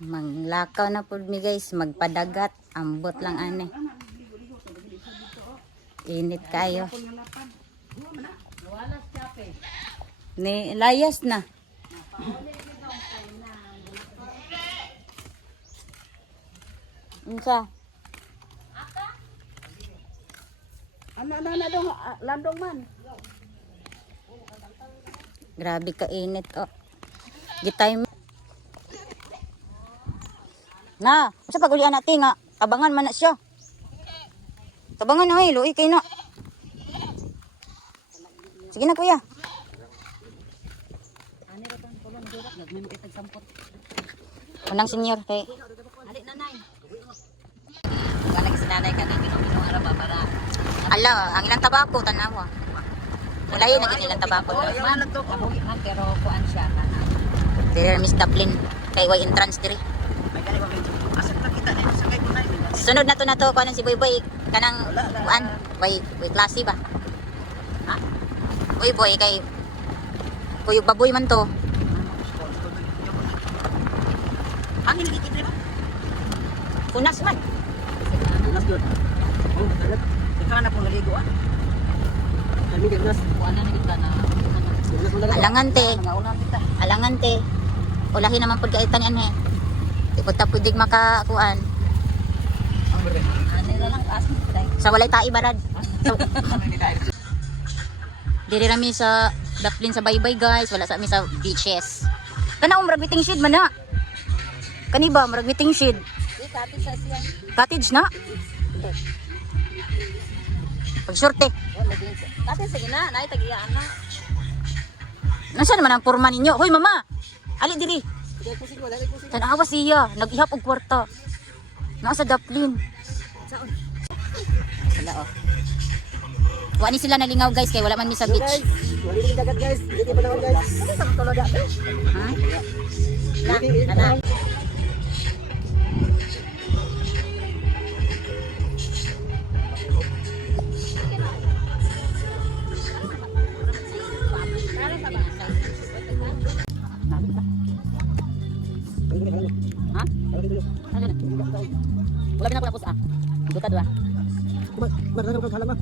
Manglakaw na po mi guys, magpadagat, ambot lang ane. Init kayo. Ni layas na. Unsa? Ano dong landong man. Grabe ka init oh. Gitay mo. Na, sa pagulian natin nga, tabangan man na siya. Tabangan na eh, luwi kayo na. Sige na kuya. Unang senior kay. Ali nanay. Wala kasi nanay ka nang minum araba para. Ala, ang ilang tabako tanawa. Wala yun ang ilang tabako. Man to man pero kuan siya na. Dire Miss Dublin kay way entrance dire. May kani ba asa kita ni sa kay kunay. Sunod na to kuan si Boy Boy kanang kuan way klase ba? Ha? Boy Boy kay Kuya Baboy man to. Ang ilikit ba? Punas man. Nas good. Oh, dalat. Ikaw na pong naligo ah. Kami dinas kuan na kita na. Alangan te. Ulahin naman pud kay tanian he. Tipod ta pudig makakuan. Ano lang asin day. Sa walay tai barad. So, diri rami sa Dublin sa Baybay guys, wala sa mi sa beaches. Kana murag meeting shed man na. Kani ba murag meeting shed? Di kapit sa siya. Cottage na. Pag shorte. Kapit sa gina, nay tagiyaan na. Nasa naman ang porma ninyo? Hoy mama. Ali diri. Dili ko siguro, dili ko siguro. Tanawa siya, nag-ihap og kwarta. Naa sa Dublin. Saon? Sila oh. Wa ni sila nalingaw guys kay wala man mi sa beach. Wali ni dagat guys. Dili pa naman guys. Ano sa tulo da? Ha? Ana. Ha? Ano na? Wala pinapulapos ah. Duta dua. Magdala ko halang ba?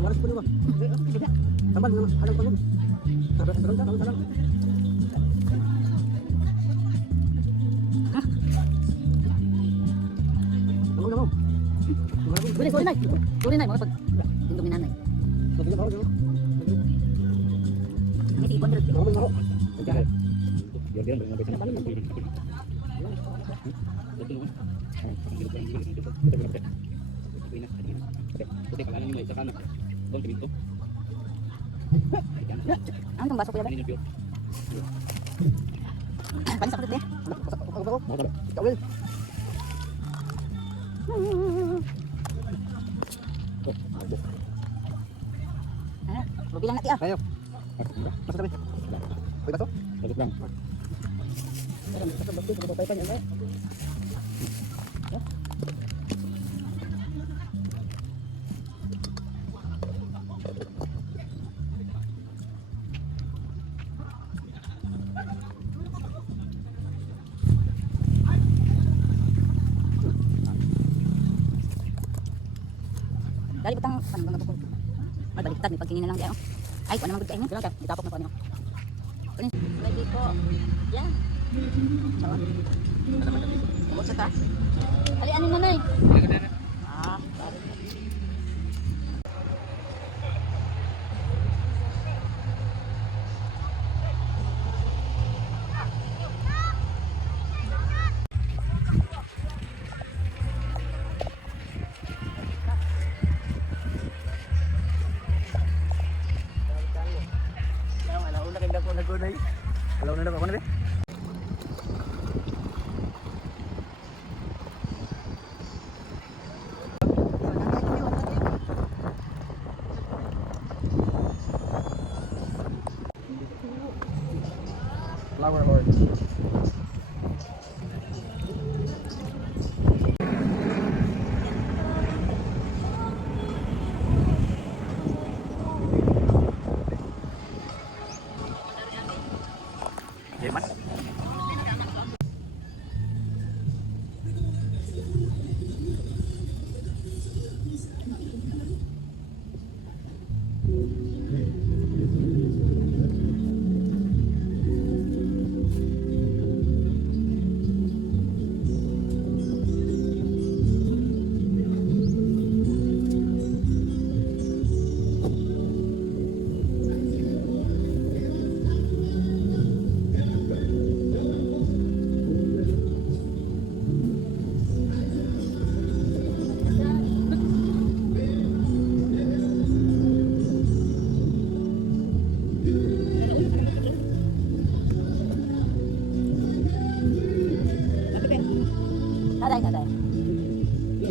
Waras po niyo. Tambal naman halang pa nun. Salam. Ano? Sorry na, mga pag tindong minanay. Hindi ipon rin. Ano itong baso kuya ba? Panis ako dito eh. Bilang natin ah. Ayo. Masuk tapi. Hoy bato. Bato lang. Dali butang pan mga bukol. Ay baliktad may pagtingin na lang diyan. Ay kuan naman gud kay mo. Dila ka, ditapok na ko niyo. May biko. Yan. Sawa. Mo sa ta. Ali ani manay. Ah, Alaw na ako na be.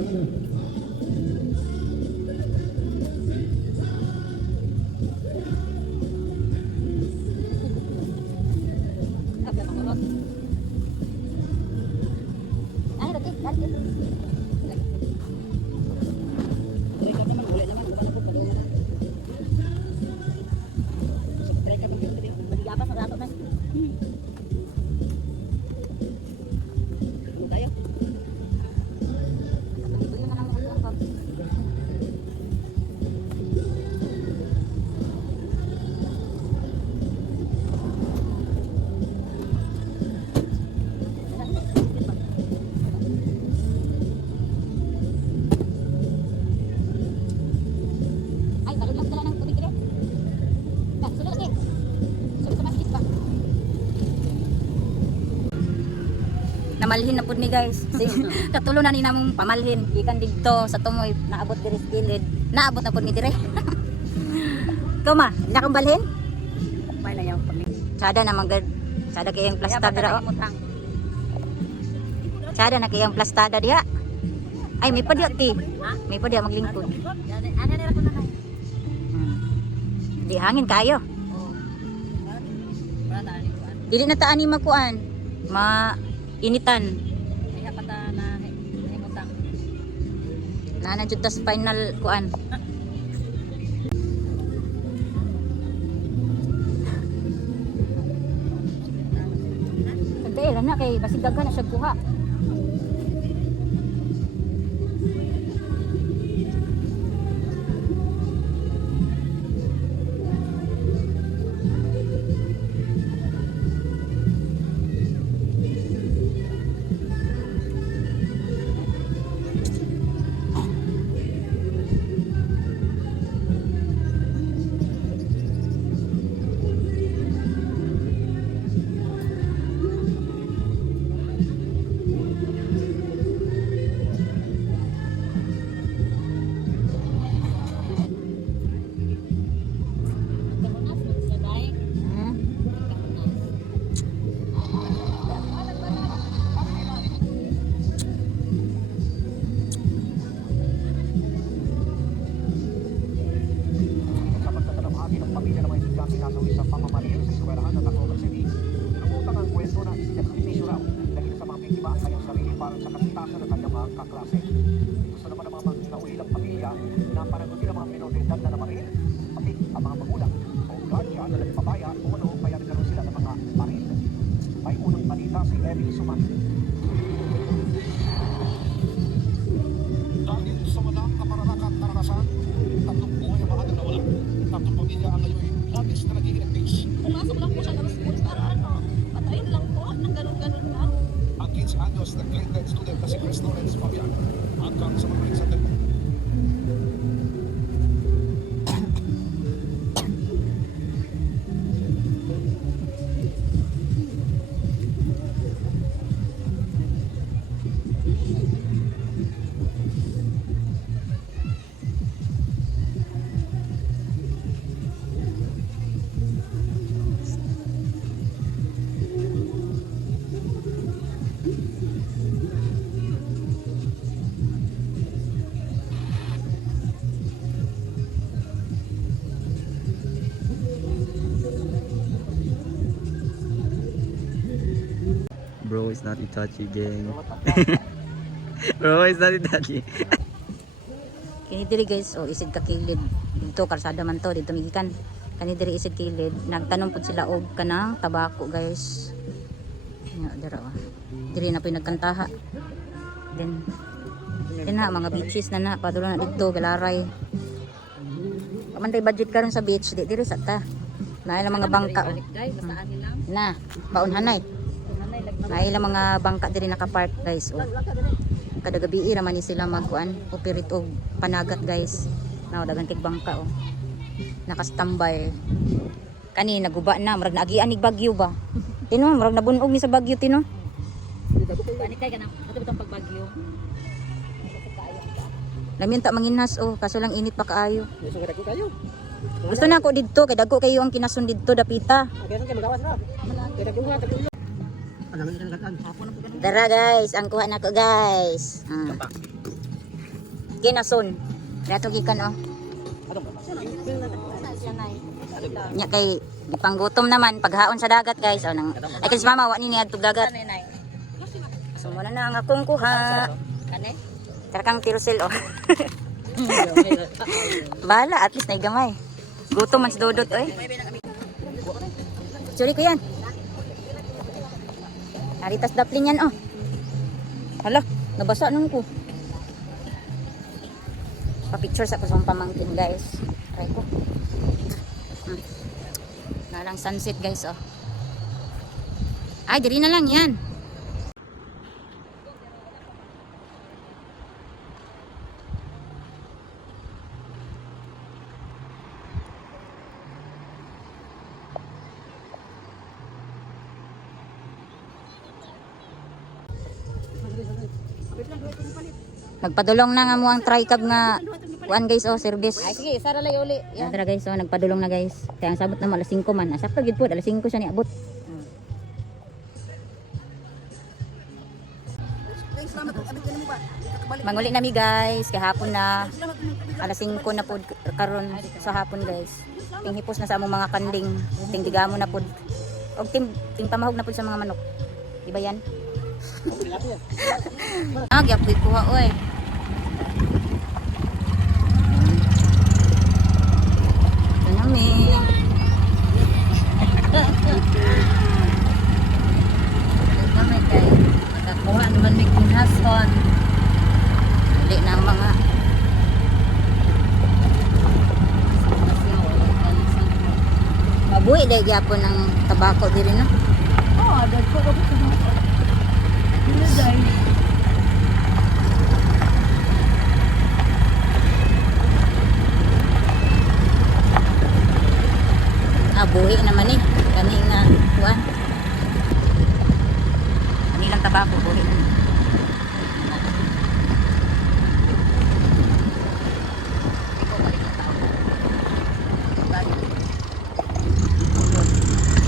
Ay, dati, dati. Try ka naman, wala naman. Wala po, padungan na. Try ka naman, try. Magigapas na rato na. Ano tayo? Ito yun na lang ako ang pag. Ay, balon lang dala ng tubig dire. Yan, sulod lagi. Sulod sa masigit pa. Namalhin na pud ni guys. Katulo na ni namong pamalhin. Ikan didto sa tumoy naabot diri sa gilid. Naabot na pud ni dire. Ikaw ma, hindi na kang balhin? May na yung pamilya. Sada na manggad. Sada kayang plastada dira. Sada na kayang plastada diha. Ay, may pa diha ti. May pa diha maglingkod. Ano nila ko na na? Di hangin kayo. Wala na rin ko. Dili na taan ni makuan. Initan. May hapata na himutang. Nana jud tas final kuan. Kaya lang na kay basig daghan na siya kuha. Sa pagtatanamhati ng pamilya ng mga estudyante nasawi sa pamamalian sa eskwelahan ng Tacloban City, lumutang ang kwento na isinakripisyo raw dahil sa mga biktima ang kanyang sarili para sa kaligtasan ng kanyang mga kaklase. Gusto naman ng mga nauwilang pamilya na panagutin ang mga minor de edad na namaril, pati ang mga magulang o guardian na nagpapaya kung ano kaya nagkaroon sila ng mga maril. May unang balita si Emily Suman. Dahil sa walang kaparanakan at karanasan, tatlong buhay ang maagang nawala. Tatlong pamilya ang ngayon labis na nagiging base. Pumasok lang po siya ng school para ano, patayin lang po ng ganun-ganun na. Ang 15 anyos na grade 10 student na si Chris Lawrence Fabian hanggang sa mga sa tempo. Bro, it's not Itachi gang. Bro, it's not Itachi. Kini diri guys, oh isid ka kilid. Dito karsada man to, dito migikan. Kani diri isid kilid. Nagtanom pud sila og kanang tabako guys. Nya dira wa. Diri na pinagkantaha. Then na mga beaches na padulong na dito galaray. Kamanday budget karon sa beach, di diri sa ta. Na ilang mga bangka oh. Guys, basta ani lang. Na, paunhanay. Nanay lag Na ilang mga bangka diri nakapark guys oh. Kada gabi raman ni sila magkuan, operate og panagat guys. Now daghang kig bangka oh. Naka-standby. Kani naguba na, murag naagian nig bagyo ba. Tino, murag nabunog ni sa bagyo tino. ani kay kanang ato bitong pagbagyo. Lamin ta manginhas oh, kaso lang init pa kaayo. Gusto ko kayo. Gusto na ako didto kay dagko kayo ang kinasun didto dapita. Kaya kay magawas ra. Kaya kuha ta kulo. Tara guys, ang kuha nako guys. Kinason. Dato gikan oh. Nya kay gipanggutom naman paghaon sa dagat guys. Oh nang ay kasi mama wa ni adtog dagat. So wala na ang akong kuha. Kani? Tarakang tirosel oh. Bala at least nay gamay. Gutom man si Dodot oy. Sorry ko yan. Aritas daplin yan oh. Hala, nabasa nung ko. Pa-picture sa kusang pamangkin guys. Try ko. Nalang sunset guys oh. Ay, diri na lang yan. Nagpadulong na nga mo ang tricab nga kuan guys oh service. Ay sige, sara lay uli. Yan tara guys oh nagpadulong na guys. Kaya ang sabot na alas 5 man. Sakto gid po alas 5 siya ni abot. Manguli nami guys kahapon na alas 5 na pod karon sa hapon guys. Ting hipos na sa among mga kanding, ting digamo na pod. Og ting pamahog na pod sa mga manok. Di ba yan? Ah, gyapoy kuha oy. Ito namin. Ito namin guys. Nakakuha naman may kinhason. Hindi na ang mga mabuhi dahil gyapon ng tabako diri no. Oh, agad ko ko. Dili dai. Buhi naman eh. Kani nga kuan. Kanilang tabako buhi naman.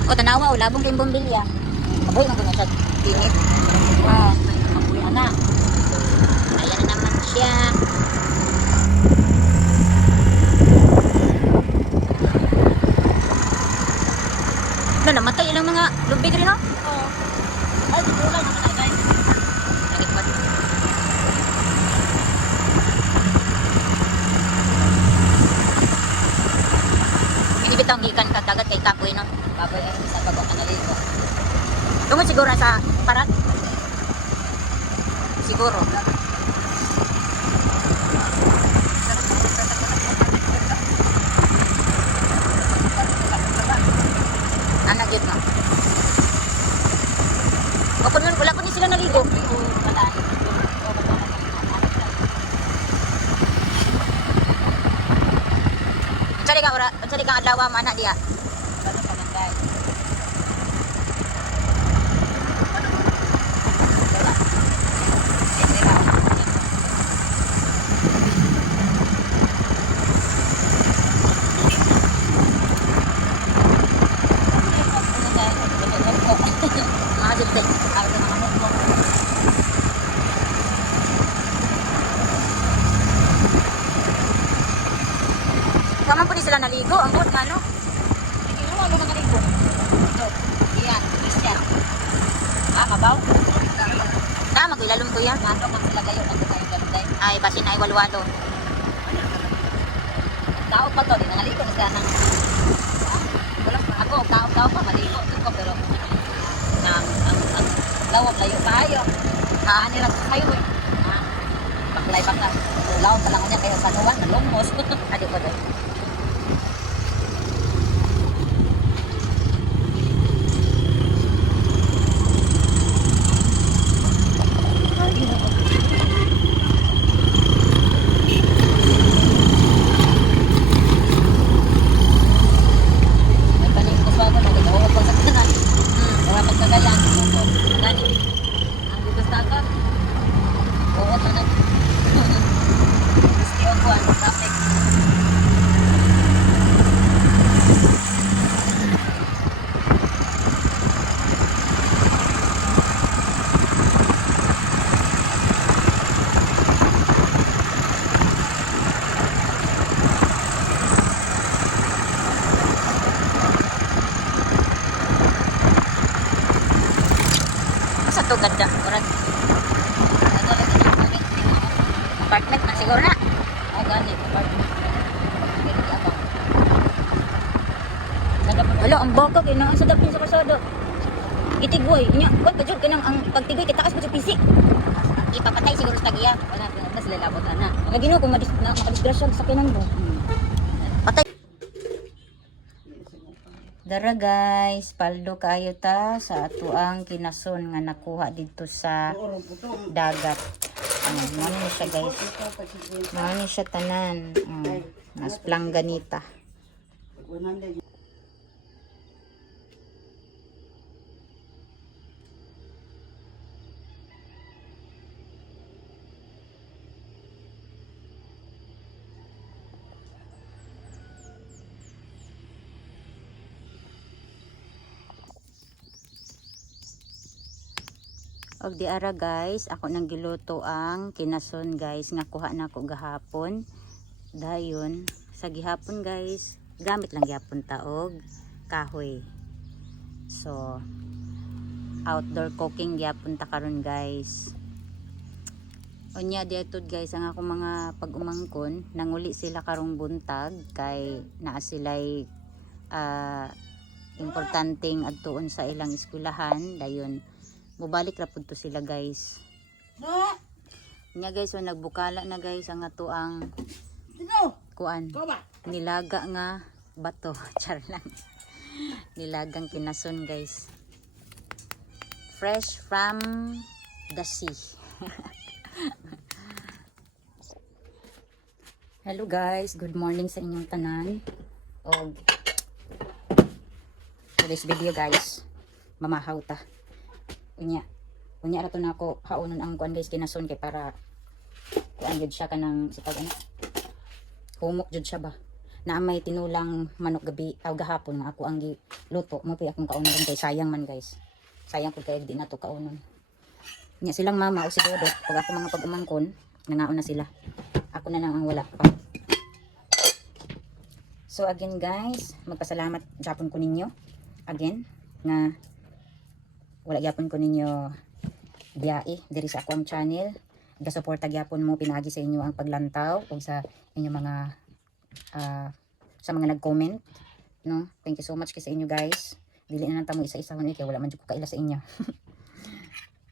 O tanawa o labong kayong bombilya. Mabuhi man ko na siya tinit. Mabuhi na. Ayan na naman siya. Na namatay ilang mga lubig rin no? Oo. Ay, dito lang naman ay guys. Nagikbat. Binibitaw ang gikan ka dagat kay Kapoy no? Baboy ay sa bago ka naligo. Tungod siguro sa parat. Siguro. Anak yun no? O kung wala ko ni sila naligo. Unsari ka adlaw man anak dia. Ano pa man guys? Mga dito. Kaman po ni sila naligo, ang buot nga no? Sige, ano mo mga naligo? Ito. Iyan, Christian. Ah, kabaw? Na, magwilalom ko yan. Ano man sila kayo nang kayo ganday. Ay, basin ay walwalo. Tao pa to, di nangaligo na sana. Wala ako, tao pa maligo ko pero ang lawak layo tayo. Ani ra kayo eh. Ha? Baklay. Law pa lang niya kayo sa nuwan, lumos. Adik ko doon. May paning ko sa ako na gawa ko sa kanan. Wala pagkagayan. Gani. Ang dito sa ka. Oo, tanan. Gusto ko ang traffic. to ganda. Murag. Apartment na siguro na. Oh, ganit. Apartment. Wala, ang baka kay nang sa dapin sa kalsada. Itigoy, nya, kon pa jud kanang ang pagtigoy kay taas pa sa PC. Ipapatay siguro sa tagiya. Wala na sila labot na. Nga Ginoo kung makadisgrasya sa kanan mo. Patay. Dara guys, paldo kayo ta sa atuang kinason nga nakuha dito sa dagat. Ano ni siya guys? Ano ni siya tanan? Mas planganita. Og di ara guys, ako nang giluto ang kinason guys nga kuha na ko gahapon. Dayon sa gihapon guys, gamit lang gihapon ta og kahoy. So outdoor cooking gihapon ta karon guys. Unya diatud guys ang ako mga pag-umangkon, nanguli sila karong buntag kay naa sila'y importanteng adtuon sa ilang eskwelahan. Dayon mubalik ra pud to sila guys. Nya guys, so nagbukala na guys ang ato ang kuan. Nilaga nga bato. Char lang. Nilagang kinason guys. Fresh from the sea. Hello guys, good morning sa inyong tanan. Og today's video guys, mamahaw ta. Unya ra to na ako haunon ang kuan guys kinason kay para kuan jud siya kanang sa pag ano. Humok jud siya ba. Na may tinulang manok gabi aw gahapon nga ako ang giluto mo pay akong kaunon kay sayang man guys. Sayang pud kay di na to kaunon. Nya silang mama o si Dodo pag ako mga pag-umangkon nangaon na sila. Ako na lang ang wala pa. So again guys, magpasalamat japon ko ninyo again nga wala gyapon ko ninyo biyae diri sa akong channel. Gasuporta gyapon mo pinagi sa inyo ang paglantaw o sa inyo mga sa mga nag-comment, no? Thank you so much kay sa inyo guys. Dili na nang mo isa-isa man kay wala man jud ko kaila sa inyo.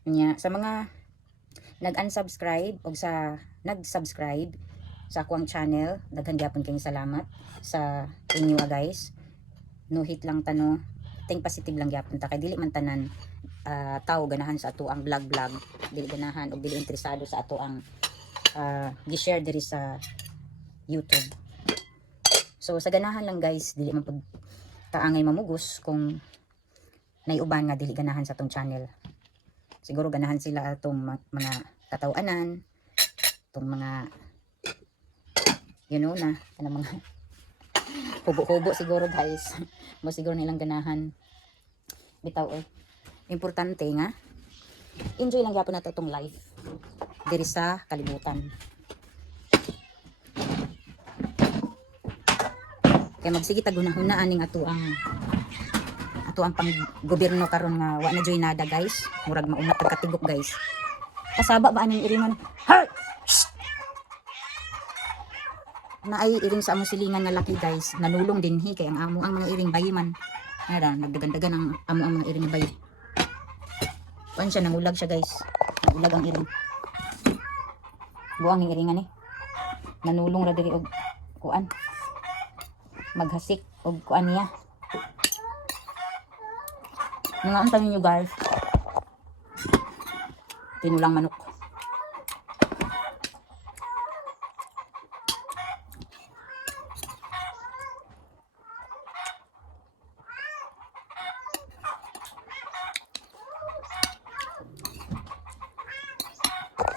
Nya sa mga nag-unsubscribe o sa nag-subscribe sa akong channel, daghan gyapon kayong salamat sa inyo guys. No hit lang tano. Think positive lang gyapon ta kay dili man tanan tao ganahan sa ato ang vlog dili ganahan o dili interesado sa ato ang gi-share diri sa YouTube. So sa ganahan lang guys, dili man pud taangay mamugos kung naiuban nga dili ganahan sa atong channel. Siguro ganahan sila atong mga katawanan, atong mga you know na kanang mga hubo-hubo siguro guys. Mo siguro nilang ganahan bitaw importante nga enjoy lang gyapon nato tong life diri sa kalibutan. Kaya magsige ta gunahunaan ning ato ang pang gobyerno karon nga wa na joy nada guys. Murag mauna pagkatigok guys. Kasaba ba aning iringan? Hey! Na ay iring sa among silingan nga laki guys. Nanulong dinhi kay ang amo ang mga iring bayiman. Nada nagdagan-dagan ang amo ang mga iring nga bayi. Kuan siya nangulag siya guys. Nangulag ang iring. Buang ang iringan nanulong ra diri og kuan. Maghasik og kuan niya. Nangaon ta ninyo guys. Tinulang manok.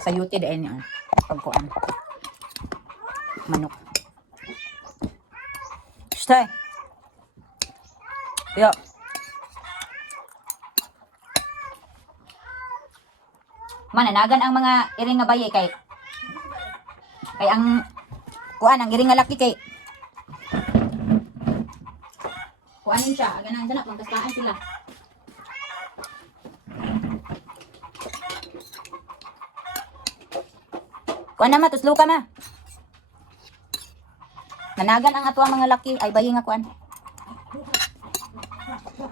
Sayuti din yan. Pagkuan. Manok. Stay. Yo. Mananagan ang mga iring nga bayi kay ang kuan ang iring nga laki kay kuanin siya. Ganahan sana pagkastaan sila. Kuan na ma, tuslo ka ma. Nanagan ang ato ang mga laki, ay bayi nga kuan.